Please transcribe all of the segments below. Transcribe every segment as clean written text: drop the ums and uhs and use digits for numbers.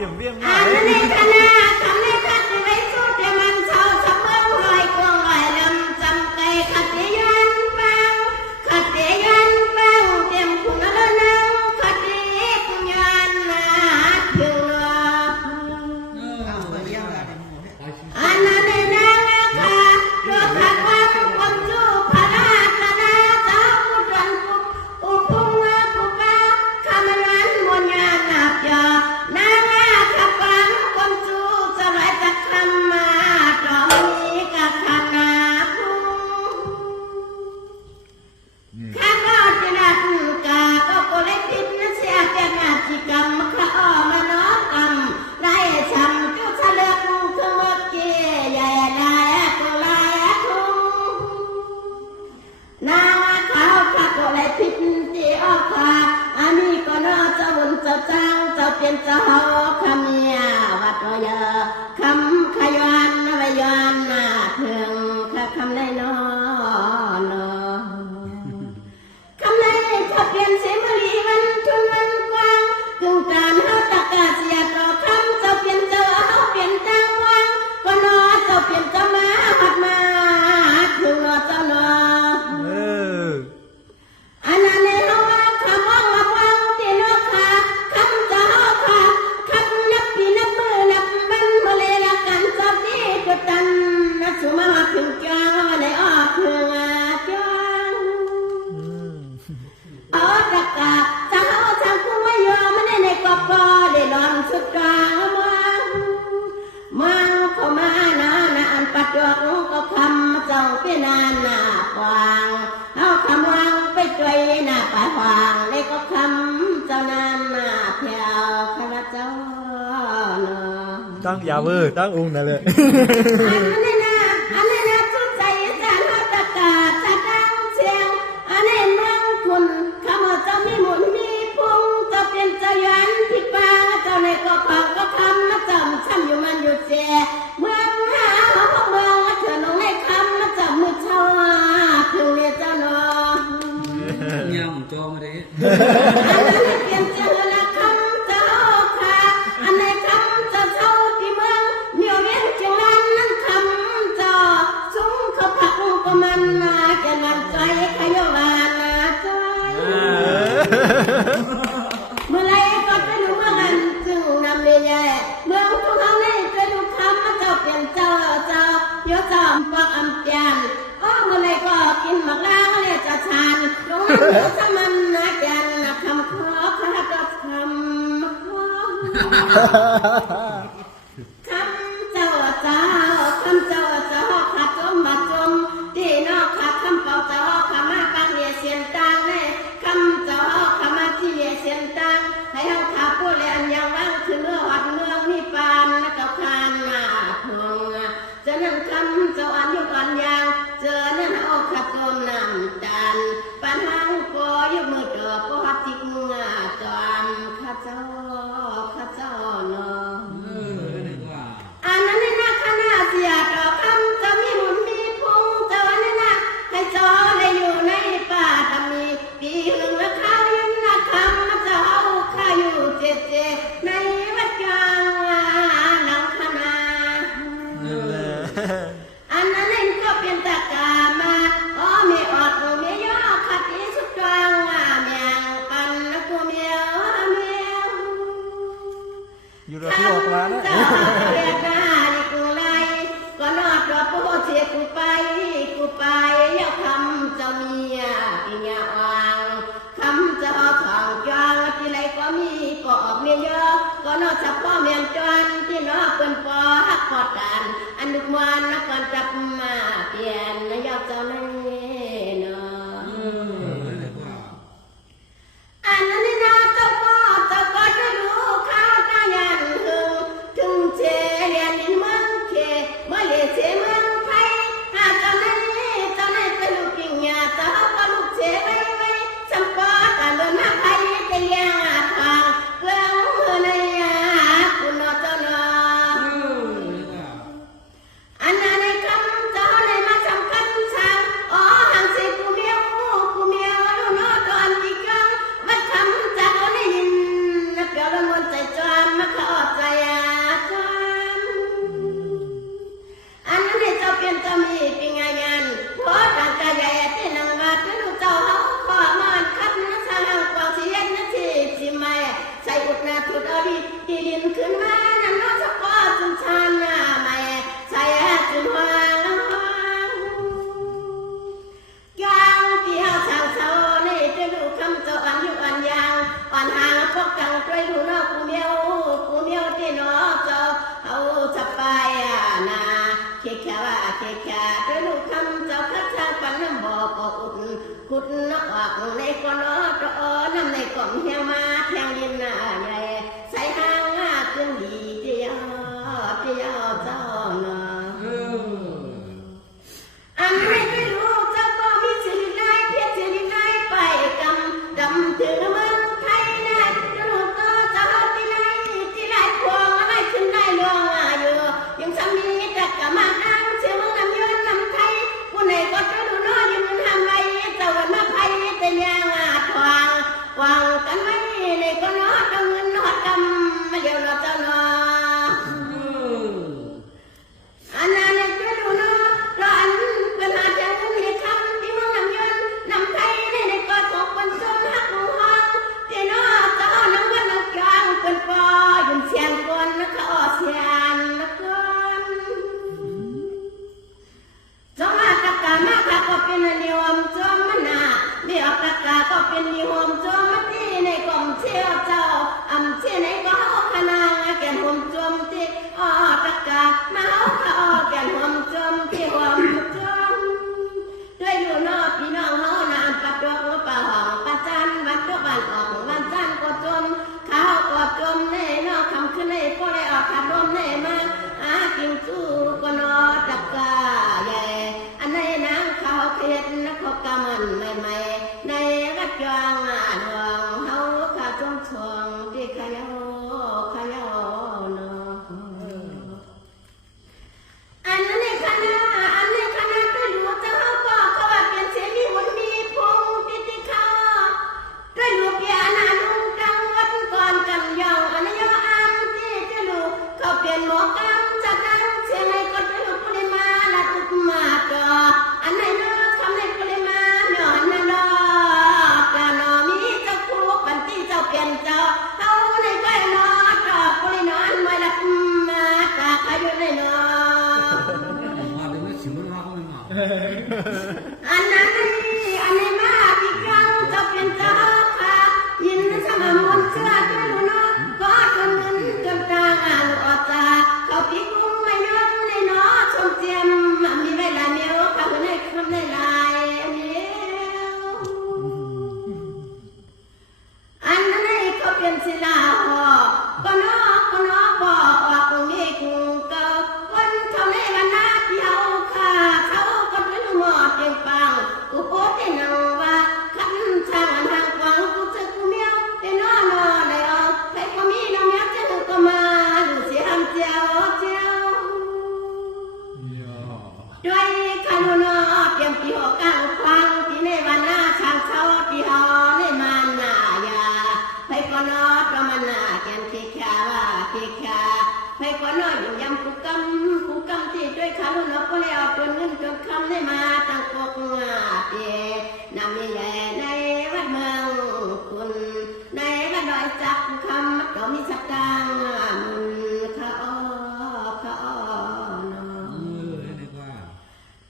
ตรียมเรื่อง อั มาก นนี้คณะคำในคัดไว้สู้แต่มันเช่าเสมอลอยกวงลอยลำจำไก่ขัดเตียนปังขัดเตียนปังเตรียมคุณละนังขัดเตียนยันนาถึงอันนั้นในนางค่ะตัวขัดวังความสู้พระราชนาเจ้าผู้รันอุพุงผู้ป้าคำนั้นมวลงานหนับยอนางขับฟังความสู้สลายจากคำมาตรอมีกับคณะผู้ข้าก็จะนัดกาก็เลยพิจเสียแก่นาจิกรรมข้าอ้อมาน้อมกรรมไรช้ำจุดเฉลิมคือเมื่อกี้ใหญ่ลายตัวลายทุ่งนางเขาข้าก็เลยพิจที่ออกค่ะอันนี้ก็น่าจะวุ่นจะจังจะเป็นเจ้าคำเมียวัดรอยคำขยวันวายวันนาถึงข้าคำในนอนคำในถ้าเปลี่ยนเสียงลีวันทุนวันกว้างกึ่งการเฮาตะกาเสียต่อคำจะเปลี่ยนเจ้าเฮาเปลี่ยนตังวังก็นอจะเปลี่ยนเจ้ามาหัดมาถึงนอเจ้านออันนั้นในเฮาคำว่างมาฟังที่นอค่ะคำจะเฮาค่ะคำนับปีนับมือนับวันมาเลยละกันจะดีจุดตันนักสุมาถึงจางในออกถึงจางเอาตะกาจะเฮาทางผู้ไม่ยอมไม่ได้ในกอบได้นอนสุดกลางมังเข้ามานาอันปัดดอกก็คำเจ้าเป็นนานหน้าฟางเอาคำวางไปจ่วยหน้าป่าฟางเลยก็คำเจ้านานหน้าเพียวข้าเจ้าเนาะ ตั้งยาเวอร์ตั้งองค์นั่นเลย อันนี้นะสุดใจจานหัตกาจะดังเสียงอันนี้เมืองคุณคำว่าเจ้ามีหมุนมีพุงจะเป็นเจ้ายันพิปาเจ้าในก็เผาก็คำมาจำช้ำอยู่มันอยู่เสียเมืองหาเขาเมืองเถื่อนลงให้คำมาจำมือเช่าถึงเนี่ยเจ้าเนาะ ย่างจอมาดิ อันนั้นเปลี่ยนเจอละคำเจ้าค่ะอันในคำจะเช่าที่เมืองเหนียวเวียนจังนั้นนั้นคำเจ้าซุ้มเขาผักก็มันนาแกนันใจขยาวานาใจเมื่อไรก็จะรู้ว่างันจึงนำเลยแย่เมืองทุกครั้งในจะดูคำมาเจ้าเปลี่ยนเจ้าเยอะจอมปักอำเปียนเมื่อไรก็กินหมักล้างเลยจะชานตรงนั้นเดี๋ยวถ้ามันนะแกนคำขอข้าก็คำขอคำเจ้าคำเจ้าขัดจมบัดจมที่นอกขัดคำเป่าเจ้าขมาปังเดียเสียนตังเลยคำเจ้าขมาที่เดียเสียนตังให้เฮาขาพูดเลยอันยังว่างคือเนื้อวัดเมืองมีปานและกับคานหน้าพงจะนั่งคำเจ้าอันยุกันยางเจอนั่นเอาขัดจมน้ำตาลปันหังปอยกมือเดือปอจิกจอนข้าเจ้าเนาะอันนั้นนี่นะคณะเสียต่อคำจะมีหมุนมีพุงเจ้าอันนั้นนะให้จอเลยอยู่ในป่าตำมีปีหึงและข้าวยันนะคำจะเอาข้าอยู่เจ็ดในวัดกลางหลังคณะอันนั้นเองก็เป็นตะกามามีอดมีย่อขัดอีสุดกลางเมียงปันนะกูเมียว อยู่ระดับโลกแล้วนะ เจ้าเรียกหน้านี่กูไล่ก็นอดตัวโปเสียกูไปอย่าคำจะมีกินยาวางคำจะของจางที่ไรก็มีก็ออกเมียเยอะก็นอเฉพาะเมียนจวนที่นอเป็นปอฮักกอดกันอันดุกมันนักการจับมาเปลี่ยนนายเจ้านั่นเนาะอันนั้นนี่นะเจ้าก็จะรู้ข้าวตายันถึงเชเรียนในเมืองเคเมื่อเรียนเชเมืองไทยหากเจ้านั้นเป็นลูกกิ่งยาเจ้าก็ลูกเชไว้สัมปอตาเดินหน้าไทยจะเลี้ยงทางเพื่อมือในคุณนอเจ้าเนาะอันนั้นในคำเจ้าในมาสำคัญสั่ง ขุดนอกในก้อนตอน้ำในกล่องเฮียมาแทงยินหน้าใหญ่ใส่หางขึ้นดีเดียวเดียวเจ้าเนาะอันไม่ได้รู้เจ้าก็มีสิริได้เพียรสิริได้ไปกำถึงเมืองไทยได้จะรู้ก็จะรอดที่ไหนที่ไรพวงอะไรขึ้นได้ลวงอยู่ยังซ้ำมีแต่กะมาอ้างเชื่อมึงนำยืนนำไทยผู้ไหนก็จะดูน้อยยังมึงทำไรแต่วันมาไทยแต่ยังทวางกันไว้ในก็น้อเอาเงินนอดกำมาเดี๋ยวเราจะนออันนั้นจะดูน้อรออันเป็นอาจารย์มึงให้คำที่มึงนำยืนนำไทยในก็ของคนชมฮักหมู่ห้องที่น้อจะเอาน้ำมันน้ำกลางเป็นปอยุ่งเสียงคนนะเขาเสียนนะคนจงมาตะกามาค่ะก็เป็นนิยมจงมันนาเดี๋ยวตะกาก็เป็นนิยมจงมันที่ในกล่องเชี่ยวเจ้าอำเชี่ยในก็เอาขนาแก่นห่มจมที่อ้อตะกามาเอาข้าแก่นห่มจมที่ห่มจมด้วยอยู่นอกพี่น้องเฮานามปัดดอกป่าห้องประจันวัดก็บ้านออกวันจันก็จมข้าวก็จมในนอกคำขึ้นในก็ได้ออกขับลมในมากินสู้ก็นอตะกาใหญ่อันในนางเขาเขียนนักเขากำมันใหม่ๆในวัดยางหลวงเฮาข้าจงชวงที่ขยโนอันนี้คณะก็รู้เจ้าก็เขาว่าเป็นเสียมีหุ่นมีพงติเขาด้วยลูกยานาลุงกังวัดก่อนกันยองอันนี้ยออันที่จะรู้เขาเปลี่ยนหมอกำจากนั้นเสียงในก็จะรู้ปริมาณตุกมาต่ออันไหนเนาะทำในปริมาณย้อนนั่นดอกกะนอมีเจ้าคู่ปันที่เจ้าเปลี่ยนเจ้าเขาในใกล้นอดอกปรินอนไว้ละมาตาขยุในนอมาเดี๋ยวไม่สิมันว่าเขาไม่มาอันนี้มาพี่กังเจ้าเป็นเจ้าค่ะยินสมามนเชื่อจะรู้เนาะก็จนเงินจนตาอ่านออกตาเขาพี่กุ้งไม่ยอมในเนาะชมเจียมมีเวลาเมียวเขาในคำในลายเมียวอันนั้นเขาเป็นศิลาหอก็เนาะบอกออกมีกุ้งเก่าวันเขาในวันนาที่เขาค่ะเขาก็เป็นหมอเต็มปังกูโพสได้นังว่าขันช่างทางกวางกูจะกูเมียวได้นอนเลยอ๋อใครก็มีน้องยักษ์จะหึก็มาดูเสียงเจียวด้วยคารุณาเตรียมที่หอกลางฟังที่ในวันหน้าช่างเขาที่หอในมาหน้ายาไปก็นอประมาณหน้าแกนที่ขาว่าที่ขาไปก็นออยู่ยำกูกำที่ด้วยคารุณาก็เลยเอาจนเงินจนคำได้มาตั้งกกงาเตียนำมีแหล่ในวัดเมืองคุณในวัดดอยจักคำก็มีสักตังมุนเขา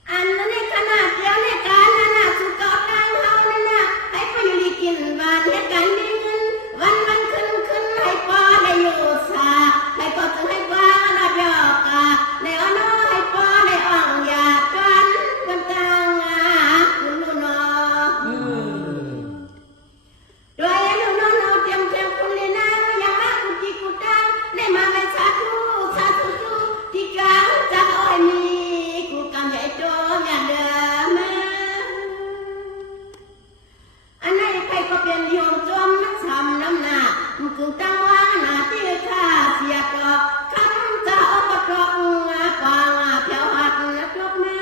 อันนั้นในขนาดเดียวในการนั้นสุกเอาตังเฮานั่นน่ะให้พออยู่ดีกินบ้านเหตุการณ์มีเงินวันขึ้นให้พอได้อยู่สาให้พอถึงให้ว่าน่าเบียกาในอ้อนให้พอได้อ่องยากันกันตังคุณลุนด้วยลุนเอาเตรียมคุณเลยนะอย่างรักกุจิกุตังได้มาไปสาธุที่กลางจะอ้อยมีกูกำใหญ่โตอย่าเดิมอันไหนใครก็เป็นโยมจมมันทำน้ำหนักมึงกูตั้งว่าหน้าที่ข้าเสียกอกคำจะเอากระตอกกวางเพียวหัดนักลบมา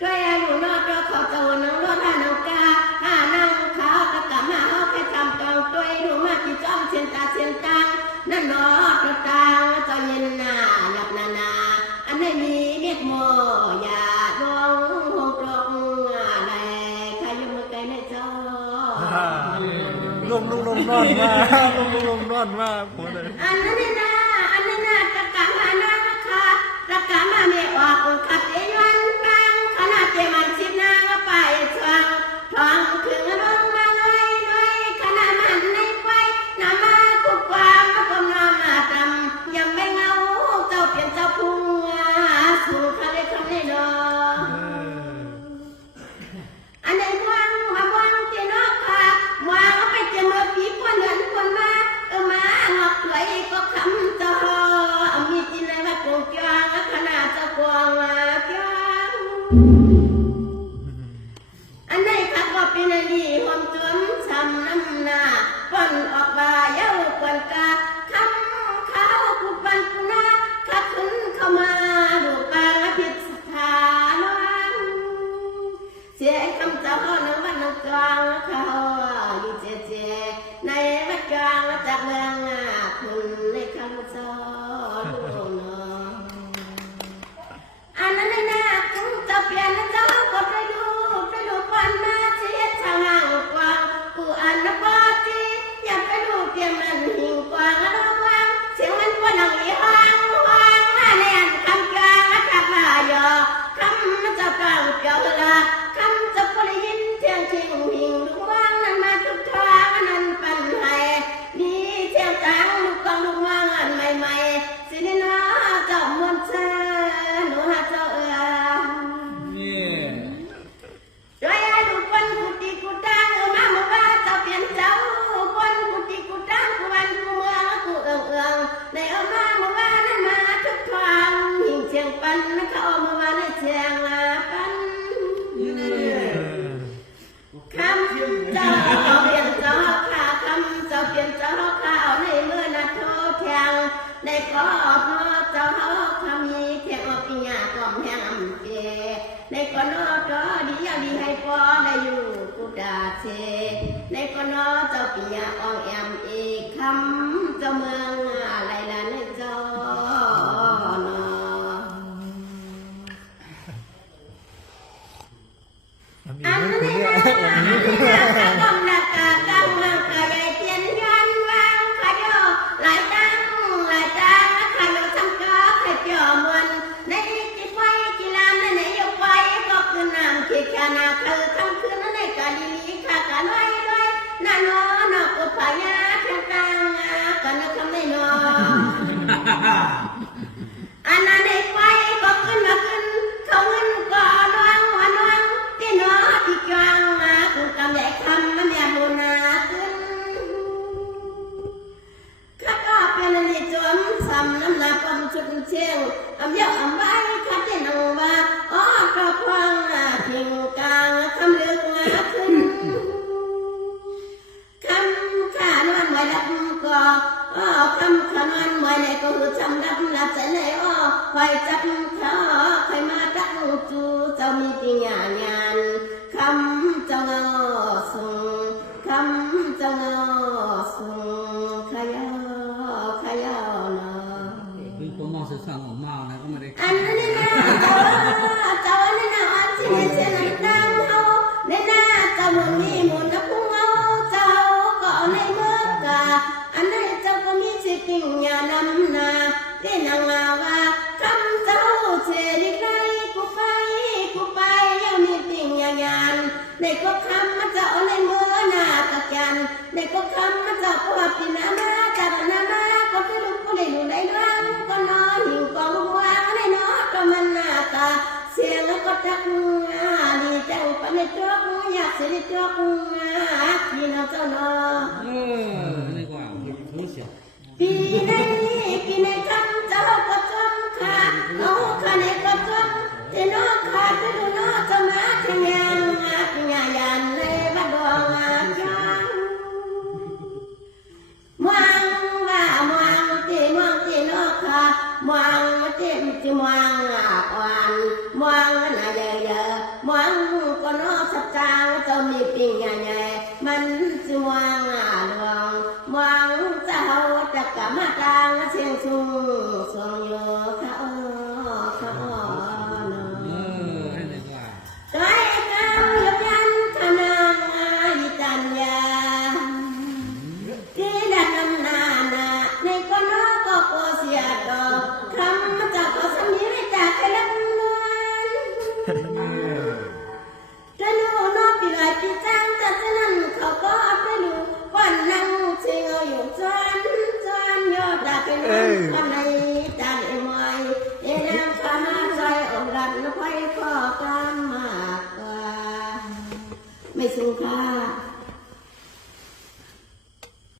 ด้วยอายุนอตัวเขาเจ้านังรถหานังกาหานังเขาตะกะมาเอาไปทำตองตัวดูมาที่จ้องเชียนตานั่นนอตัวตาเจ้าเย็นหน้าหลับนาอันไหนมีเม็ดโมอย่าดวงหงตรงอะไรใครอยู่เมื่อไกลในเจ้าลงนอนมากหัวเลยอันนั้นน่ะตะกะมานาค่ะตะกะมาเมียออกขัดเอวันตังขนาดเจมันชิดนางก็ไปทองถึงลงมาเลยขนาดมันในไฟน้ำมาคุกความก็กำลังมาทำยังไม่เงาเจ้าเปลี่ยนเจ้าพุ่งสู่ทะเลคำนี้เนาะอันไหนว่างมา สียคำเจ้าในวัดนกลางเขาอยู่เจในวัดกลางจากเมืองคุณในคำเจ้าลูกน้องอันนั้นในหน้าคุณจะเปลี่ยนเจ้าก็ไปดูวันมาเชียทางห่างกว้างกูอันนับว่าจีอยากไปดูเตียงนั้นหิ่งกว้างระวังเสียงมันกวนหนังอีห้างแน่นคำกลางทักลายอคำมันจะกลางเกี่ยวละคำจะพอได้ยินเสียงทิ้งหิ่งลูกว่างนั้นมาทุกทางนั้นปันให้มีเสียงกลางลูกกองลูกว่างอันใหม่ๆสินี่น้อเจ้ามวลเชิญหนูหาเจ้าโดยอาลูกคนกุฏิกุฏางมาเมื่อว่าเจ้าเปลี่ยนเจ้าคนกุฏิกุฏางกูวันกูเมืองกูเอืองในเอามาเมื่อว่านั้นมาทุกทางหิ่งเชียงปันเขาเมื่อว่าในเชียงปันคำเจ้าเปลี่ยนเจ้าข้าคำเจ้าเปลี่ยนเจ้าข้าเอาในเมื่อนาโทแทงในกอบนอเจ้าคำมีแทงอปิญญากล่อมแหงอำเจในกอนอจอดีดีให้พอได้อยู่กุดาเชในกอนอเจ้าปิญญาอองแอมอีกคำเจ้าเมืองอะไรล่ะในเจ้าอันนี้นะกำลังกากำลังกายเตียนยันวางขยอหลายตั้งขยอทำก็ขยอมวนในจิตไฟจิลามในยกไฟก็คือน้ำที่แค่นาคือคำคืนในกาลีขากันไว้ด้วยนาโนนกุพยาเพียงกลางกันคำไม่นออันนั้นในไฟก็ขึ้นมาขึ้นเขาเงินก็น้องวันน้องที่นอที่กลางคุณกำใหญ่คำมันเนี่ยบุญขึ้นข้าก็เป็นลิจวมซ้ำน้ำหนักความชุดเชี่ยวอำเยอะอำไว้ข้าที่นังว่าอ๋อกระพวังทิ้งกลางคำเลือกขึ้นคำข้านวลไว้ดับก็คำขานวลไว้ในก็คือจำดับหลับใจในคอยจับเขาคอยมาตั้งจูเจ้ามีปิญญาญาณคำเจ้าเงาส่งคำเจ้าเงาส่งขยอเนาะคือคนมองสื่อสารของเมานะก็ไม่ได้อันนี้นะเจ้าอันนี้นะอันที่ในเชียงตั้งเขาในหน้าเจ้ามึงมีหมุนกับพุ่งเอาเจ้าก็ในเมื่อกาอันนั้นเจ้าก็มีสิปิญญานำนาที่นางว่าคำเจ้าเชลิไกกูไปยังมีปิญญาญาณในก็คำมาเจ้าในเมื่อนาตะกันในก็คำมาเจ้าก็ปินามาจัดนามาก็คือลูกก็ได้ดูได้ร่างก็นอนหิวกองวางในนอก็มันหน้าตาเสียงก็จักดีจังปะในตัวกูอยากเสียในตัวกูพี่น้องเจ้าเนาะนี่กว่ารู้เสียปีในคำเจ้าก็จมขาดน้องขาในก็จมที่น้องขาดที่ดูน้องจะมาที่งานยันเลยบัดดวงจังมองที่น้องขาดมองที่มองอ่อนมองน่ะใหญ่มองก็น้องสัจจางจะมีปิญญาใหญ่มันจะมองดวงมองเจ้าจะกลับมาตางเสียงสูงส่งอยู่เขาตัวเองก็ยกยันขนางยิตัญญาที่ดันนานในก็น้อก็โกเสียดอกคำมาจากก็สมีไม่จากใครละจะรู้น้อปีลอยปีจังจะนั่นเขาก็ไปรู้วันนั่งเชียงเอาอยู่จวนยอดดาเป็นวันในจานมวยเอ็นข้าใจอกดันไฟก็กล้ามากกว่าไม่สู้ค่ะ